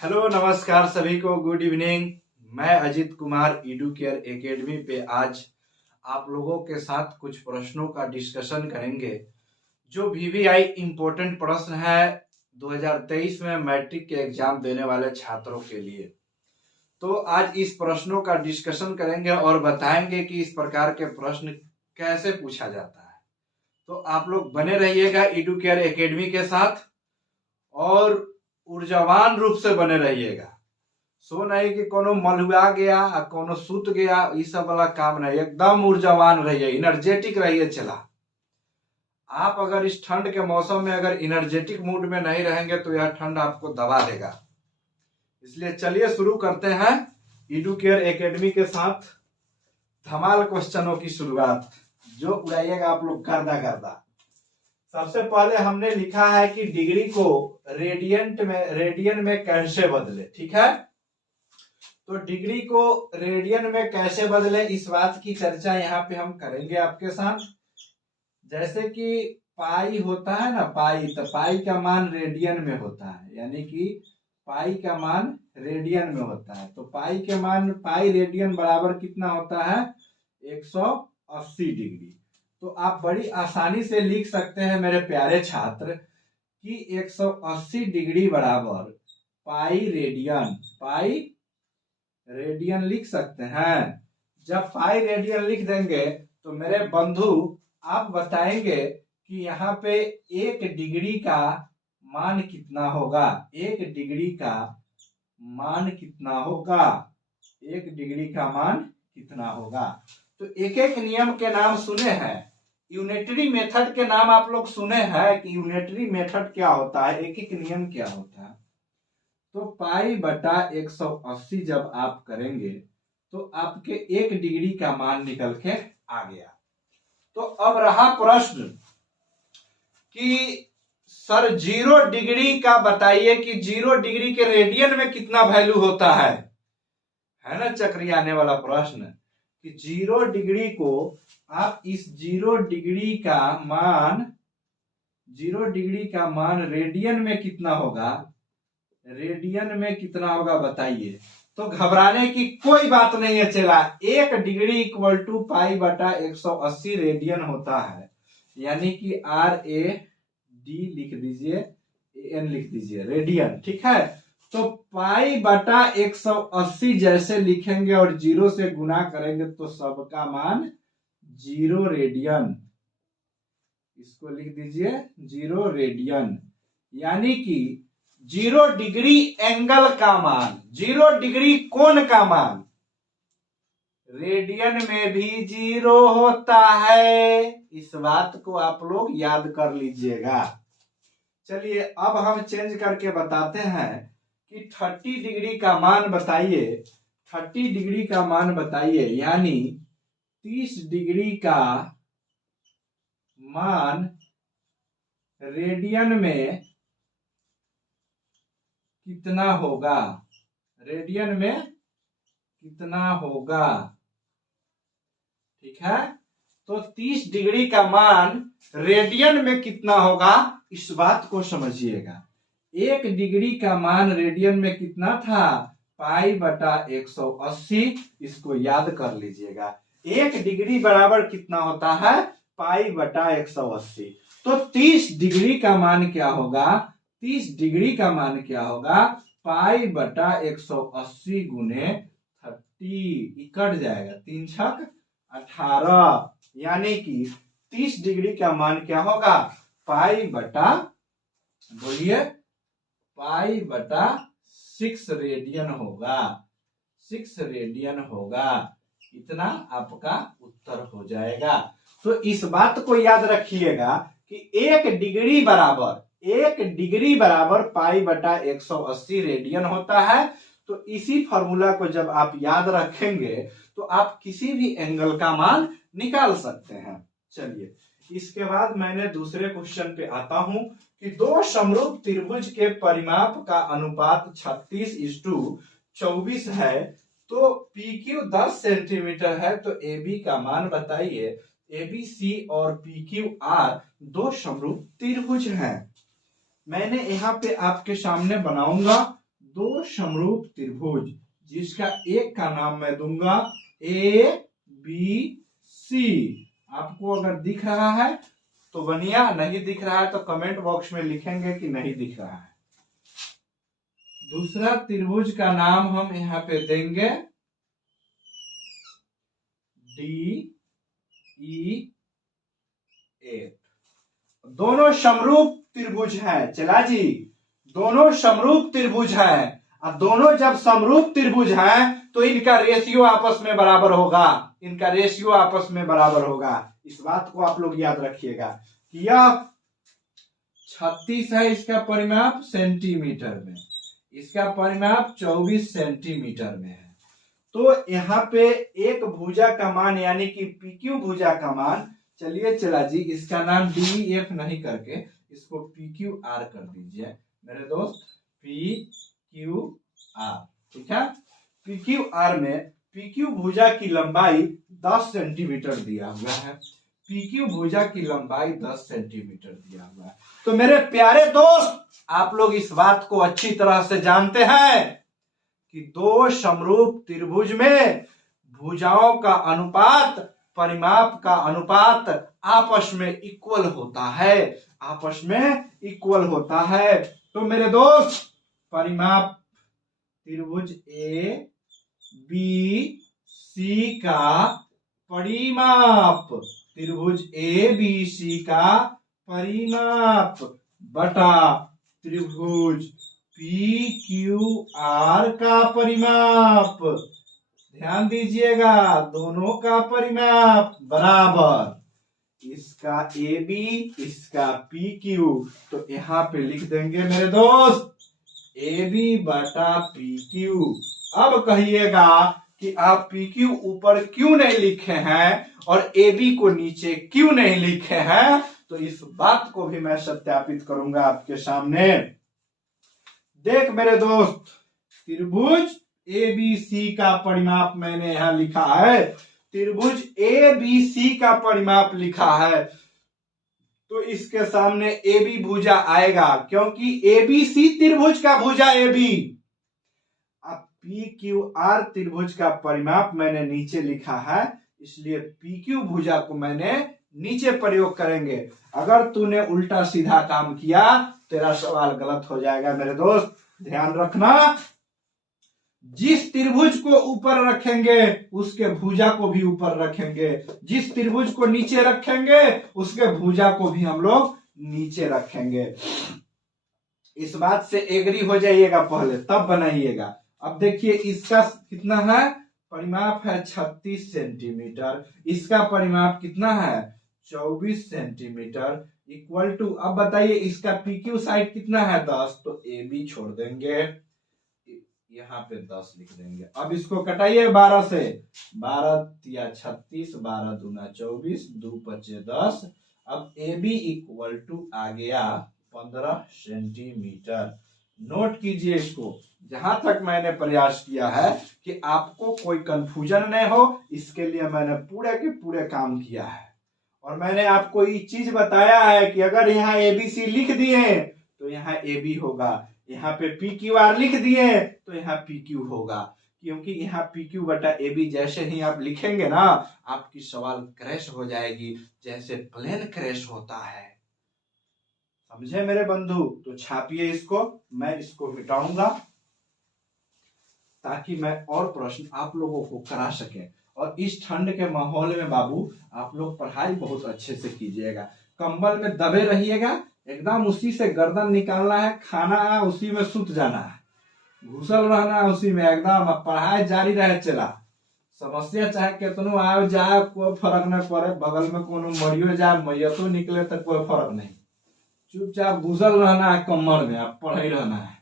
Hello नमस्कार सभी को, गुड इवनिंग। मैं अजित कुमार एडुकेयर एकेडमी पे आज आप लोगों के साथ कुछ प्रश्नों का डिस्कशन करेंगे जो वीवीआई इम्पोर्टेंट प्रश्न है 2023 में मैट्रिक के एग्जाम देने वाले छात्रों के लिए। तो आज इस प्रश्नों का डिस्कशन करेंगे और बताएंगे कि इस प्रकार के प्रश्न कैसे पूछा जाता है। तो आप लोग बने रहिएगा एडुकेयर एकेडमी के साथ और ऊर्जावान रूप से बने रहिएगा। सो नहीं कि कोनो मलुआ गया कोनो सूत गया, ये सब वाला काम नहीं। एकदम ऊर्जावान रहिए, एनर्जेटिक रहिए। चला आप अगर इस ठंड के मौसम में अगर एनर्जेटिक मूड में नहीं रहेंगे तो यह ठंड आपको दबा देगा। इसलिए चलिए शुरू करते हैं एडुकेयर एकेडमी के साथ धमाल क्वेश्चनों की शुरुआत, जो उड़ाइएगा आप लोग गर्दा गर्दा। सबसे पहले हमने लिखा है कि डिग्री को रेडियन में कैसे बदले। ठीक है, तो डिग्री को रेडियन में कैसे बदले इस बात की चर्चा यहाँ पे हम करेंगे आपके साथ। जैसे कि पाई होता है ना, पाई, तो पाई का मान रेडियन में होता है, यानी कि पाई का मान रेडियन में होता है। तो पाई के मान, पाई रेडियन बराबर कितना होता है? 180 डिग्री। तो आप बड़ी आसानी से लिख सकते हैं मेरे प्यारे छात्र कि 180 डिग्री बराबर पाई रेडियन लिख सकते हैं। जब पाई रेडियन लिख देंगे तो मेरे बंधु आप बताएंगे कि यहाँ पे एक डिग्री का मान कितना होगा। एक डिग्री का मान कितना होगा? एक डिग्री का मान कितना होगा? तो एक एक नियम के नाम सुने हैं, यूनिटरी मेथड के नाम आप लोग सुने हैं कि यूनिटरी मेथड क्या होता है, एक एक नियम क्या होता है। तो पाई बटा 180 जब आप करेंगे तो आपके एक डिग्री का मान निकल के आ गया। तो अब रहा प्रश्न कि सर 0 डिग्री का बताइए कि 0 डिग्री के रेडियन में कितना वैल्यू होता है ना चक्रियाने वाला प्रश्न, कि 0 डिग्री को आप इस 0 डिग्री का मान रेडियन में कितना होगा, रेडियन में कितना होगा बताइए। तो घबराने की कोई बात नहीं है। चला, 1 डिग्री इक्वल टू पाई बटा 180 रेडियन होता है, यानी कि RAD लिख दीजिए, AN लिख दीजिए, रेडियन। ठीक है, तो पाई बटा 180 जैसे लिखेंगे और 0 से गुना करेंगे तो सबका मान 0 रेडियन, इसको लिख दीजिए 0 रेडियन, यानी कि 0 डिग्री एंगल का मान, 0 डिग्री कोण का मान रेडियन में भी 0 होता है। इस बात को आप लोग याद कर लीजिएगा। चलिए अब हम चेंज करके बताते हैं कि 30 डिग्री का मान बताइए। 30 डिग्री का मान बताइए, यानी 30 डिग्री का मान रेडियन में कितना होगा? रेडियन में कितना होगा? ठीक है, तो 30 डिग्री का मान रेडियन में कितना होगा इस बात को समझिएगा। 1 डिग्री का मान रेडियन में कितना था? पाई बटा 180, इसको याद कर लीजिएगा। 1 डिग्री बराबर कितना होता है? पाई बटा 180। तो 30 डिग्री का मान क्या होगा? 30 डिग्री का मान क्या होगा? पाई बटा 180 गुने 30, कट जाएगा, 3 छक 18, यानी कि 30 डिग्री का मान क्या होगा? पाई बटा, बोलिए, पाई बटा 6 रेडियन होगा। 6 रेडियन होगा, इतना आपका उत्तर हो जाएगा। तो इस बात को याद रखिएगा कि 1 डिग्री बराबर पाई बटा 180 रेडियन होता है। तो इसी फॉर्मूला को जब आप याद रखेंगे तो आप किसी भी एंगल का मान निकाल सकते हैं। चलिए इसके बाद मैंने दूसरे क्वेश्चन पे आता हूं कि दो समरूप त्रिभुज के परिमाप का अनुपात 36:24 है, तो PQ 10 सेंटीमीटर है, तो AB का मान बताइए। ABC और PQR दो समरूप त्रिभुज हैं। मैंने यहाँ पे आपके सामने बनाऊंगा दो समरूप त्रिभुज जिसका एक का नाम मैं दूंगा ए बी सी। आपको अगर दिख रहा है तो बढ़िया, नहीं दिख रहा है तो कमेंट बॉक्स में लिखेंगे कि नहीं दिख रहा है। दूसरा त्रिभुज का नाम हम यहाँ पे देंगे डी ई एफ। दोनों समरूप त्रिभुज हैं, चला जी, दोनों समरूप त्रिभुज हैं। अब दोनों जब समरूप त्रिभुज हैं तो इनका रेशियो आपस में बराबर होगा, इनका रेशियो आपस में बराबर होगा। इस बात को आप लोग याद रखिएगा कि यह 36 है, इसका परिमाप सेंटीमीटर में, इसका परिमाप 24 सेंटीमीटर में है। तो यहाँ पे एक भुजा का मान यानी कि PQ भुजा का मान, चलिए चला जी, इसका नाम DEF नहीं करके इसको PQR कर दीजिए मेरे दोस्त, PQR, ठीक है। PQR में PQ भुजा की लंबाई 10 सेंटीमीटर दिया हुआ है, PQ भुजा की लंबाई 10 सेंटीमीटर दिया हुआ है। तो मेरे प्यारे दोस्त, आप लोग इस बात को अच्छी तरह से जानते हैं कि दो समरूप त्रिभुज में भुजाओं का अनुपात, परिमाप का अनुपात आपस में इक्वल होता है, आपस में इक्वल होता है। तो मेरे दोस्त, परिमाप त्रिभुज ए बी सी का परिमाप, त्रिभुज ए बी सी का परिमाप बटा त्रिभुज पी क्यू आर का परिमाप, ध्यान दीजिएगा, दोनों का परिमाप बराबर, इसका ए बी, इसका पी क्यू। तो यहाँ पे लिख देंगे मेरे दोस्त ए बी बटा पी क्यू। अब कहिएगा कि आप पी क्यू ऊपर क्यों नहीं लिखे हैं और ए बी को नीचे क्यों नहीं लिखे हैं, तो इस बात को भी मैं सत्यापित करूंगा आपके सामने। देख मेरे दोस्त, त्रिभुज ए बी सी का परिमाप मैंने यहां लिखा है, त्रिभुज ए बी सी का परिमाप लिखा है, तो इसके सामने ए बी भुजा आएगा क्योंकि ए बी सी त्रिभुज का भुजा ए बी। अब पी क्यू आर त्रिभुज का परिमाप मैंने नीचे लिखा है, इसलिए पी क्यू भुजा को मैंने नीचे प्रयोग करेंगे। अगर तूने उल्टा सीधा काम किया तेरा सवाल गलत हो जाएगा मेरे दोस्त, ध्यान रखना। जिस त्रिभुज को ऊपर रखेंगे उसके भुजा को भी ऊपर रखेंगे, जिस त्रिभुज को नीचे रखेंगे उसके भुजा को भी हम लोग नीचे रखेंगे। इस बात से एग्री हो जाइएगा पहले, तब बनाइएगा। अब देखिए इसका कितना है, परिमाप है 36 सेंटीमीटर, इसका परिमाप कितना है 24 सेंटीमीटर, इक्वल टू, अब बताइए इसका PQ साइड कितना है 10, तो ए बी छोड़ देंगे, यहाँ पे 10 लिख देंगे। अब इसको कटाइए 12 से, 12 या 36, 12 दूना 24, 2 पचे 10। अब ए बी इक्वल टू आ गया 15 सेंटीमीटर। नोट कीजिए इसको, जहां तक मैंने प्रयास किया है कि आपको कोई कंफ्यूजन नहीं हो, इसके लिए मैंने पूरे के पूरे काम किया है। और मैंने आपको ये चीज बताया है कि अगर यहाँ ABC लिख दिए तो यहाँ AB होगा, यहाँ पे PQR लिख दिए तो यहाँ PQ होगा, क्योंकि यहाँ PQ बटा AB जैसे ही आप लिखेंगे ना, आपकी सवाल क्रैश हो जाएगी, जैसे प्लेन क्रैश होता है। समझे मेरे बंधु? तो छापिए इसको, मैं इसको मिटाऊंगा ताकि मैं और प्रश्न आप लोगों को करा सके। और इस ठंड के माहौल में बाबू आप लोग पढ़ाई बहुत अच्छे से कीजिएगा, कंबल में दबे रहिएगा, एकदम उसी से गर्दन निकालना है, खाना है उसी में सुत जाना है, घुसल रहना है उसी में, एकदम पढ़ाई जारी रहे चला। समस्या चाहे कितनो आए जाए कोई फर्क नहीं पड़े, बगल में कोनो मरियो जाए मैयतो निकले तो कोई फर्क नहीं, चुपचाप घुसल रहना है कमर में, अब पढ़ाई रहना है,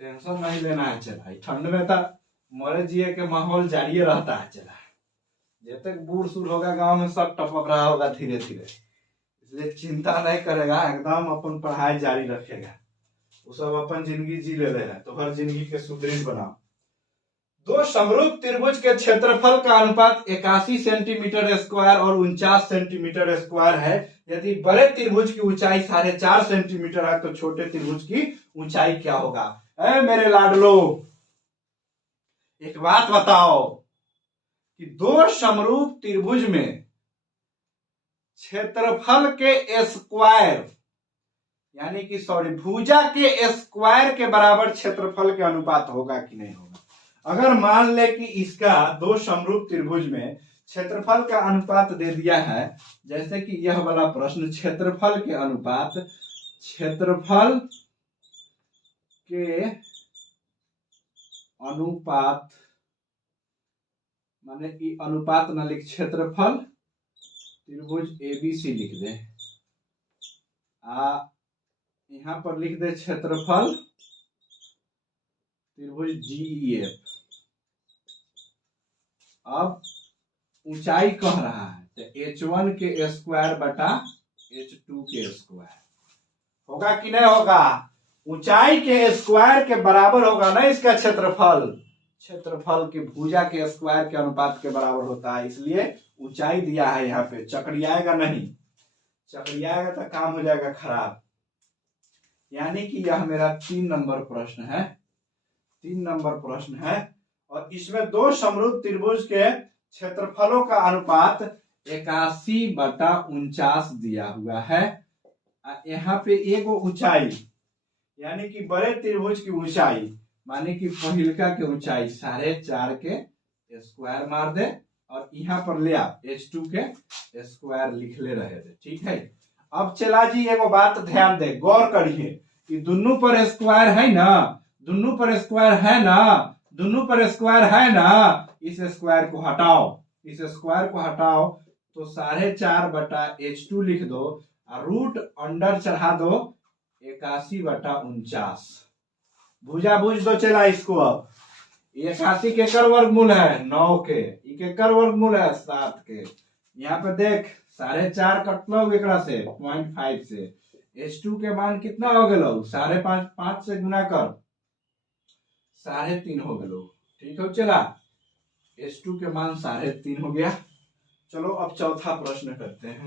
टेंशन नहीं लेना है। चला ठंड में तो मरे जिए के माहौल जारी रहता है। चला जब तक बूढ़ सूढ़ होगा गांव में सब टपक रहा होगा धीरे धीरे, इसलिए चिंता नहीं करेगा, एकदम अपन पढ़ाई जारी रखेगा। वो सब अपन जिंदगी जी ले रहे हैं, तो हर जिंदगी के सुदृढ़ बनाओ। दो समरूप त्रिभुज के क्षेत्रफल का अनुपात 81 सेंटीमीटर स्क्वायर और 49 सेंटीमीटर स्क्वायर है। यदि बड़े त्रिभुज की ऊंचाई 4.5 सेंटीमीटर है तो छोटे त्रिभुज की ऊंचाई क्या होगा? मेरे लाडलो, एक बात बताओ कि दो समरूप त्रिभुज में क्षेत्रफल के स्क्वायर यानी कि भुजा के स्क्वायर के बराबर क्षेत्रफल के अनुपात होगा कि नहीं होगा? अगर मान ले कि इसका दो समरूप त्रिभुज में क्षेत्रफल का अनुपात दे दिया है, जैसे कि यह वाला प्रश्न, क्षेत्रफल के अनुपात माने कि अनुपात ना लिख, क्षेत्रफल त्रिभुज एबीसी लिख दे, यहां पर लिख दे क्षेत्रफल त्रिभुज डीईएफ। अब ऊंचाई कह रहा है तो h1 के स्क्वायर बटा h2 के स्क्वायर होगा कि नहीं होगा? ऊंचाई के स्क्वायर के बराबर होगा ना इसका क्षेत्रफल। क्षेत्रफल के भुजा के स्क्वायर के अनुपात के बराबर होता है, इसलिए ऊंचाई दिया है यहाँ पे। चकरियाएगा नहीं, चकरियाएगा तो काम हो जाएगा खराब। यानी कि यह मेरा 3 नंबर प्रश्न है, 3 नंबर प्रश्न है। और इसमें दो समरूप त्रिभुज के क्षेत्रफलों का अनुपात 81/49 दिया हुआ है। यहाँ पे एक ऊंचाई यानी कि बड़े त्रिभुज की ऊंचाई माने कि पहिलका के ऊंचाई 4.5 के स्क्वायर मार दे और यहाँ पर ले आप h2 के स्क्वायर लिख ले रहे थे, ठीक है। अब चला जी एगो बात ध्यान दे, गौर करिए कि दोनों पर स्क्वायर है ना, दोनों पर स्क्वायर है ना, दोनों पर स्क्वायर है ना। इस स्क्वायर को हटाओ, इस स्क्वायर को हटाओ तो 4.5/h2 लिख दो और रूट अंडर चढ़ा दो 81/49। भुजा बुझ दो चला इसको। अब 81 के कर वर्गमूल है 9 के, केकर वर्गमूल है 7 के। यहाँ पे देख 4.5 कटलो एकरा से 0.5 से, h2 के मान कितना हो गलो? 5.5, 5 से गुना कर 3.5 हो गलो, ठीक है। चला h2 के मान 3.5 हो गया। चलो अब चौथा प्रश्न करते हैं।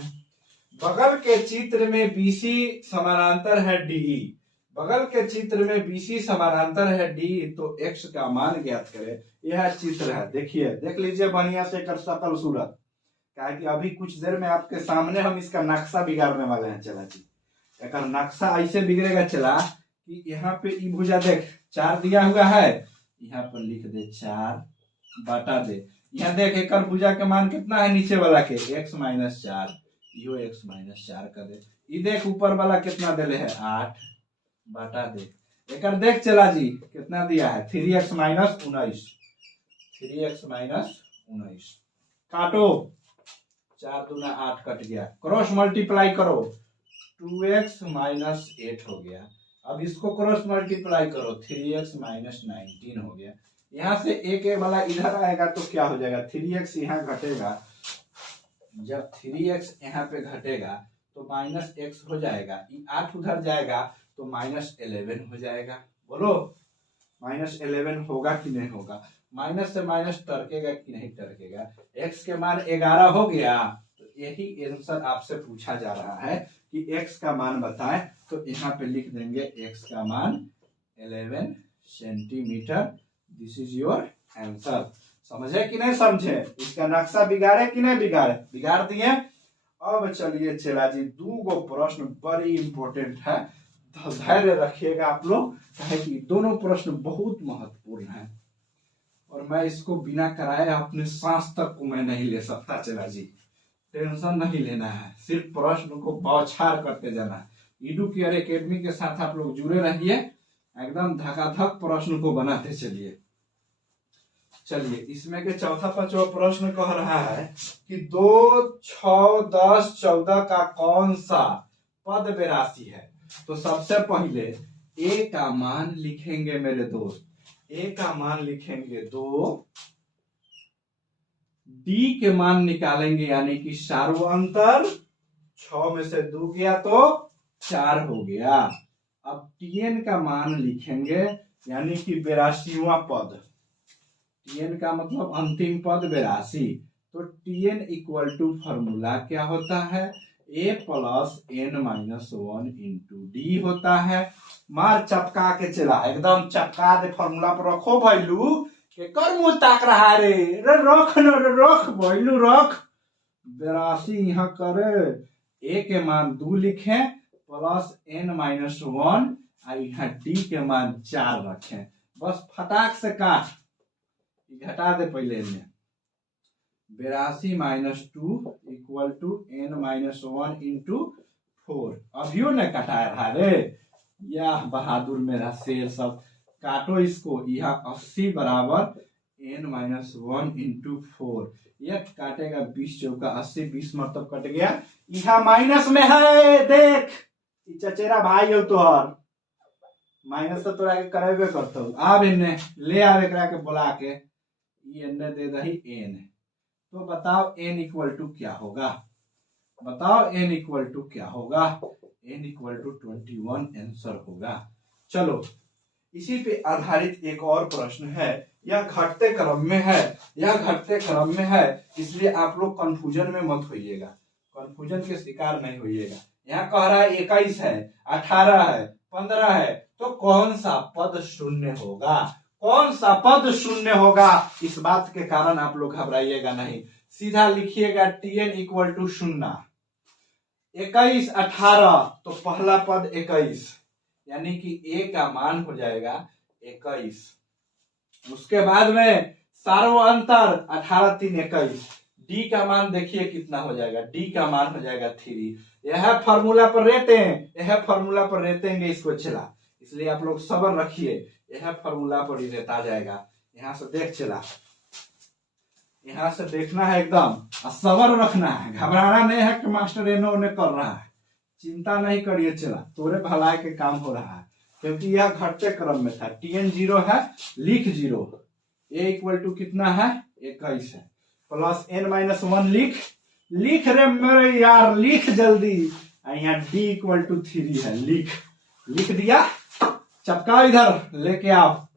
बगल के चित्र में BC समानांतर है DE, बगल के चित्र में BC समानांतर है DE, तो x का मान ज्ञात करें। यह चित्र है, देखिए, देख लीजिए बढ़िया से कर सकल सूरत, क्या कि अभी कुछ देर में आपके सामने हम इसका नक्शा बिगाड़ने वाले हैं। चला जी, एक नक्शा ऐसे बिगड़ेगा चला कि यहाँ पे ई भुजा देख 4 दिया हुआ है, यहाँ पर लिख दे 4 बटा दे, यहाँ देख एक भुजा के मान कितना है नीचे वाला के x - 4, यो x - 4 कर दे। ये देख ऊपर वाला कितना दे है 8 बटा दे। एक देख चला जी कितना दिया है 3x - 19, 3x - 19 काटो, 4 दूना 8 कट गया, क्रॉस मल्टीप्लाई करो 2x - 8 हो गया। अब इसको क्रॉस मल्टीप्लाई करो 3x - 19 हो गया। यहाँ से एक वाला इधर आएगा तो क्या हो जाएगा 3x यहाँ घटेगा, जब 3x यहाँ पे घटेगा तो -x हो जाएगा, 8 उधर जाएगा तो -11 हो जाएगा। बोलो -11 होगा कि नहीं होगा? माइनस से माइनस टरकेगा कि नहीं टरकेगा? x के मान 11 हो गया, तो यही आंसर आपसे पूछा जा रहा है कि x का मान बताएं। तो यहाँ पे लिख देंगे x का मान 11 centimetre. This is your answer. समझे कि नहीं समझे? इसका नक्शा बिगाड़े कि नहीं बिगाड़े? बिगाड़ दिए। अब चलिए चला जी, 2 प्रश्न बड़ी इंपॉर्टेंट है, धैर्य रखिएगा आप लोग, कहे कि दोनों प्रश्न बहुत महत्वपूर्ण है और मैं इसको बिना कराए अपने सांस तक को मैं नहीं ले सकता। चला जी, टेंशन नहीं लेना है, सिर्फ प्रश्न को बौछार करते जाना। EduCare एकेडमी के साथ आप लोग जुड़े रहिए, एकदम धकाधक प्रश्न को बनाते चलिए। चलिए, इसमें के चौथा पांचवा प्रश्न कह रहा है कि 2, 6, 10, 14 का कौन सा पद बेरासी है? तो सबसे पहले a का मान लिखेंगे मेरे दोस्त, a का मान लिखेंगे 2, d के मान निकालेंगे यानी कि सार्वअंतर 6 में से 2 गया तो 4 हो गया। अब tn का मान लिखेंगे यानी कि 82वां पद, Tn का मतलब अंतिम पद 82, तो Tn इक्वल टू फॉर्मूला क्या होता है, a plus n minus 1 into D होता है। मार चपका के चला, एकदम चपका दे, फॉर्मूला पर रखो भैलू के कर मुंह ताक रहा रे, रख न रख भैलू रख। 82 यहाँ करे, a के मान 2 लिखे प्लस n माइनस 1 और यहाँ डी के मान 4 रखें। बस फटाक से काट, घटा दे पहले में। 82 minus 2 equal to n minus 1 into 4। अभियो ने कटा रहा रे, यह बहादुर मेरा शेर सब। काटो इसको, यह 80 बराबर n माइनस 1 इंटू 4। यह काटेगा 20 चौका 80, 20 मतलब कट गया। यह माइनस में है, देख चचेरा भाई हो तोहर, माइनस तो तोरा के करेबे करतो। अब इन्ने ले आवे करा के बुला के, ये इन्ने दे दही n। तो बताओ n इक्वल टू क्या होगा, बताओ n इक्वल टू क्या होगा, n इक्वल टू 21 आंसर होगा। चलो इसी पे आधारित एक और प्रश्न है, यह घटते क्रम में है, यह घटते क्रम में है, इसलिए आप लोग कंफ्यूजन में मत होइएगा, कंफ्यूजन के शिकार नहीं होइएगा। यहाँ कह रहा है 21 है, 18 है, 15 है, तो कौन सा पद शून्य होगा, कौन सा पद शून्य होगा, इस बात के कारण आप लोग घबराइएगा नहीं। सीधा लिखिएगा Tn इक्वल टू 0। 21 18 तो पहला पद 21, यानी कि a का मान हो जाएगा 21। उसके बाद में सार्व अंतर 18 3 21, d का मान देखिए कितना हो जाएगा, d का मान हो जाएगा 3। यह फॉर्मूला पर रहते हैं, यह फॉर्मूला पर रहते इसको चला, इसलिए आप लोग सब्र रखिए, यह फॉर्मूला पर ही रहता जाएगा। यहाँ से देख चला, यहाँ से देखना है एकदम, सब्र रखना है, घबराना नहीं है कि मास्टर एनो ने कर रहा है, चिंता नहीं करिए चला, तोरे भलाई के काम हो रहा है, क्योंकि यह घटते क्रम में था। Tn 0 है, लिख 0, a इक्वल टू कितना है 21 है, प्लस n माइनस 1 लिख रे मेरे यार, लिख जल्दी। यहाँ d इक्वल टू 3 है, लिख दिया, चपका इधर लेके आओ।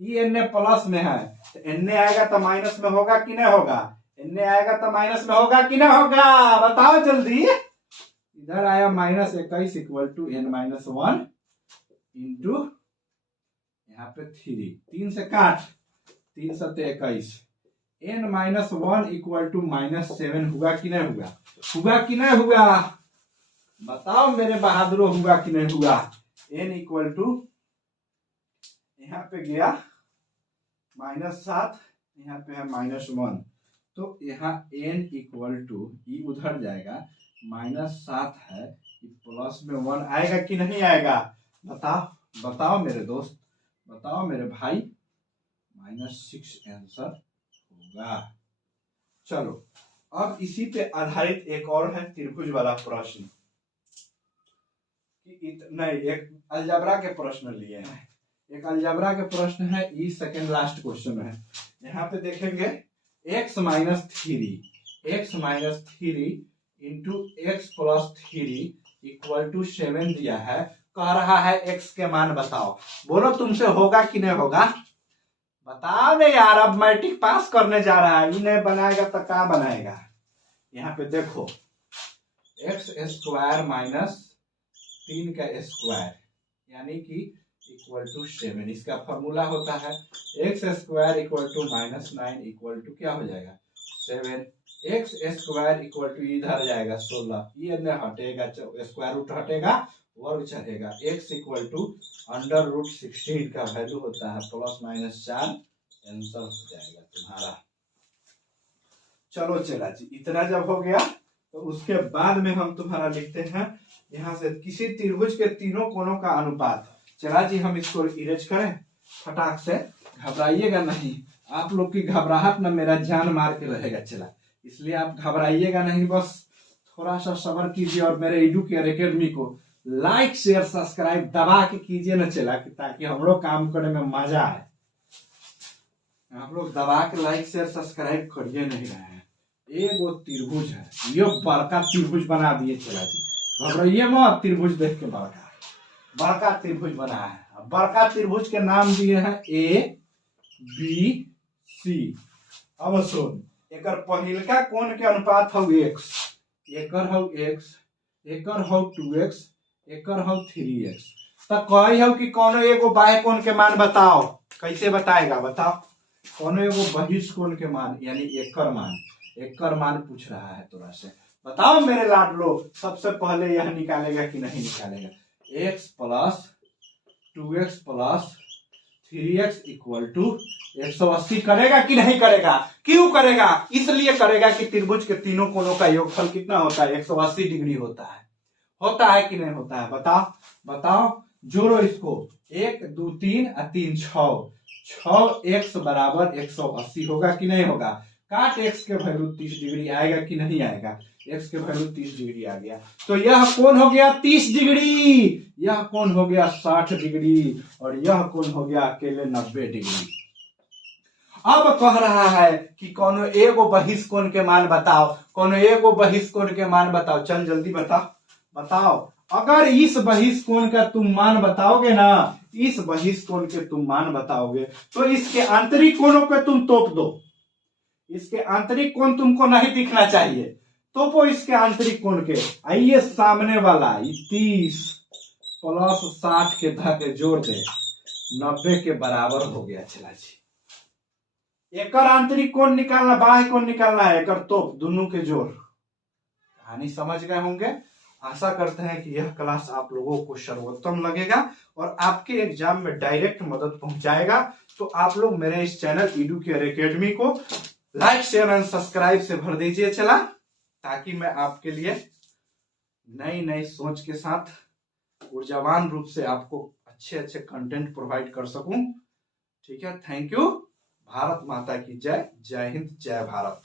ये n प्लस में है, तो n आएगा तो माइनस में होगा कि नहीं होगा, n आएगा तो माइनस में होगा कि नहीं होगा, बताओ जल्दी। इधर आया minus 21 equal to n minus 1 into यहाँ पे 3 से काट, 3 7 21, n minus 1 equal to minus 7 हुआ कि नहीं हुआ, हुआ कि नहीं हुआ, बताओ मेरे बहादुरों, हुआ कि नहीं हुआ। n इक्वल टू यहाँ पे गया -7, यहाँ पे है -1, तो यहाँ n इक्वल टू ई उधर जाएगा, -7 है, प्लस में 1 आएगा कि नहीं आएगा, बताओ मेरे दोस्त, बताओ मेरे भाई, -6 आंसर होगा। चलो अब इसी पे आधारित एक और है त्रिभुज वाला प्रश्न, नहीं एक अलजबरा के प्रश्न लिए हैं, एक अलजबरा के प्रश्न है, ई सेकंड लास्ट क्वेश्चन है। यहाँ पे देखेंगे x minus 3 into x plus 3 equal to 7 दिया है, कह रहा है x के मान बताओ, बोलो तुमसे होगा कि नहीं होगा, बताओ नहीं यार, अब मैट्रिक पास करने जा रहा है, ये नहीं बनाएगा तो क्या बनाएगा। यहाँ पे देखो x स्क्वायर माइनस 3 का स्क्वायर यानी कि इक्वल टू 7, इसका फॉर्मूला होता है x square equal to -9 equal to क्या हो जाएगा 7, x स्क्वायर इक्वल टू इधर जाएगा 16, ये न हटेगा, स्क्वायर रूट हटेगा, वर्ग चढ़ेगा, x इक्वल टू √16 का वैल्यू होता है ±4, आंसर हो जाएगा तुम्हारा। चलो चला जी, इतना जब हो गया तो उसके बाद में हम तुम्हारा लिखते हैं यहाँ से किसी त्रिभुज के तीनों कोणों का अनुपात। चला जी हम इसको इरेज करें फटाक से, घबराइएगा नहीं, आप लोग की घबराहट ना मेरा जान मार के रहेगा चला, इसलिए आप घबराइएगा नहीं, बस थोड़ा सा सब्र कीजिए और मेरे एडुकेयर एकेडमी को लाइक शेयर सब्सक्राइब दबा के कीजिए ना चला, ताकि हम लोग काम करने में मजा आए। आप लोग दबा के लाइक शेयर सब्सक्राइब करिए नहीं रहे हैं। एगो त्रिभुज है, ये बड़का त्रिभुज बना दिए चला जी, घबराइए मत, त्रिभुज देख के बड़का त्रिभुज बना है। बड़का त्रिभुज के नाम दिए हैं A B सी। अब सुन, एकर पहिलका कोण के अनुपात हौ x, एकर हौ x, एकर हौ 2x, एकर हौ 3x। तो कही हौ कि कोनो एगो बाह्य कोण के मान बताओ। कैसे बताएगा बताओ? कोनो एगो बहिष कोण के मान यानी एकर मान पूछ रहा है तोरा से। बताओ मेरे लाडलो, सबसे पहले यह निकालेगा कि नहीं निकालेगा? x plus 2x plus 3x equal to 180 करेगा कि नहीं करेगा? क्यों करेगा? इसलिए करेगा कि त्रिभुज के तीनों कोणों का योगफल कितना होता है? 180 डिग्री होता है कि नहीं होता है? बताओ जोड़ो इसको, 1 2 3 और 3 6 x बराबर 180 होगा कि नहीं होगा? काट x के वैल्यू 30 डिग्री आएगा कि नहीं आएगा? x के वैल्यू 30 डिग्री आ गया, तो यह कोण हो गया 30 डिग्री, यह कोण हो गया 60 डिग्री और यह कोण हो गया अकेले 90 डिग्री। अब कह रहा है कि कोनो एगो बहिष कोण के मान बताओ, कोनो एगो बहिष कोण के मान बताओ। चल जल्दी बताओ। अगर इस बहिष कोण का तुम मान बताओगे ना, इस बहिष कोण के तुम मान बताओगे तो इसके आंतरिक कोणों को तुम तोप दो। इसके आंतरिक कोण तुमको नहीं दिखना चाहिए, तोपो इसके आंतरिक कोण के। आइए सामने वाला 30 प्लस 60 के धाके जोड़ दे, 90 के बराबर हो गया। चला जी, एकर आंतरिक कोण निकालना, बाह्य कोण निकालना है, एकर तोप, दोनों के जोड़। कहानी समझ गए होंगे। आशा करते हैं कि यह क्लास आप लोगों को सर्वोत्तम लगेगा और आपके एग्जाम में डायरेक्ट मदद पहुंचाएगा। तो आप लोग मेरे इस चैनल एडुकेयर एकेडमी को लाइक शेयर एंड सब्सक्राइब से भर दीजिए चला, ताकि मैं आपके लिए नई सोच के साथ ऊर्जावान रूप से आपको अच्छे कंटेंट प्रोवाइड कर सकूं। ठीक है, थैंक यू। भारत माता की जय। जय हिंद, जय भारत।